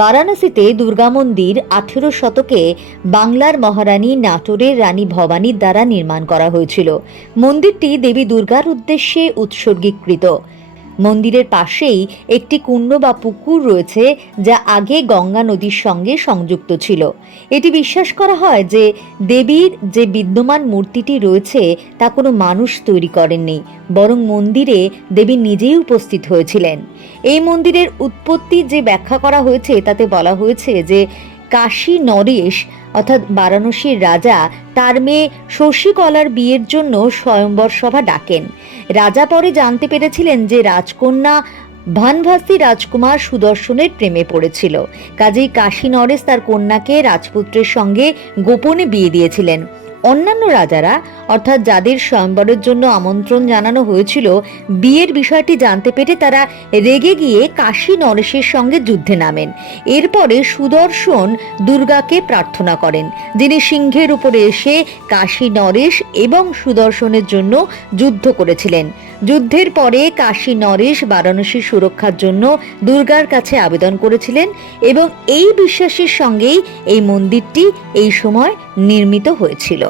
বারাণসীতে দুর্গা মন্দির 18 শতকে বাংলার মহারানী নাটোরের রানী ভবানীর দ্বারা নির্মাণ করা হয়েছিল। মন্দিরটি দেবী দুর্গার উদ্দেশ্যে উৎসর্গীকৃত। মন্দিরের পাশেই একটি কুণ্ড বা পুকুর রয়েছে, যা আগে গঙ্গা নদীর সঙ্গে সংযুক্ত ছিল। এটি বিশ্বাস করা হয় যে দেবীর যে বিদ্যমান মূর্তিটি রয়েছে তা কোনো মানুষ তৈরি করেননি, বরং মন্দিরে দেবী নিজেই উপস্থিত হয়েছিলেন। এই মন্দিরের উৎপত্তি যে ব্যাখ্যা করা হয়েছে তাতে বলা হয়েছে যে কাশী নরেশ অর্থাৎ বারাণসীর রাজা তার মেয়ে শশীকলার বিয়ের জন্য স্বয়ম্বর সভা ডাকেন। রাজা পরে জানতে পেরেছিলেন যে রাজকন্যা ভানভাসী রাজকুমার সুদর্শনের প্রেমে পড়েছিল, কাজেই কাশী নরেশ তার কন্যাকে রাজপুত্রের সঙ্গে গোপনে বিয়ে দিয়েছিলেন। অন্যান্য রাজারা অর্থাৎ যাদের স্বয়ম্বরের জন্য আমন্ত্রণ জানানো হয়েছিল, বিয়ের বিষয়টি জানতে পেরে তারা রেগে গিয়ে কাশী নরেশের সঙ্গে যুদ্ধে নামেন। এরপরে সুদর্শন দুর্গাকে প্রার্থনা করেন, যিনি সিংহের উপরে এসে কাশী নরেশ এবং সুদর্শনের জন্য যুদ্ধ করেছিলেন। যুদ্ধের পরে কাশী নরেশ বারাণসীর সুরক্ষার জন্য দুর্গার কাছে আবেদন করেছিলেন এবং এই বিশ্বাসের সঙ্গেই এই মন্দিরটি এই সময় নির্মিত হয়েছিল।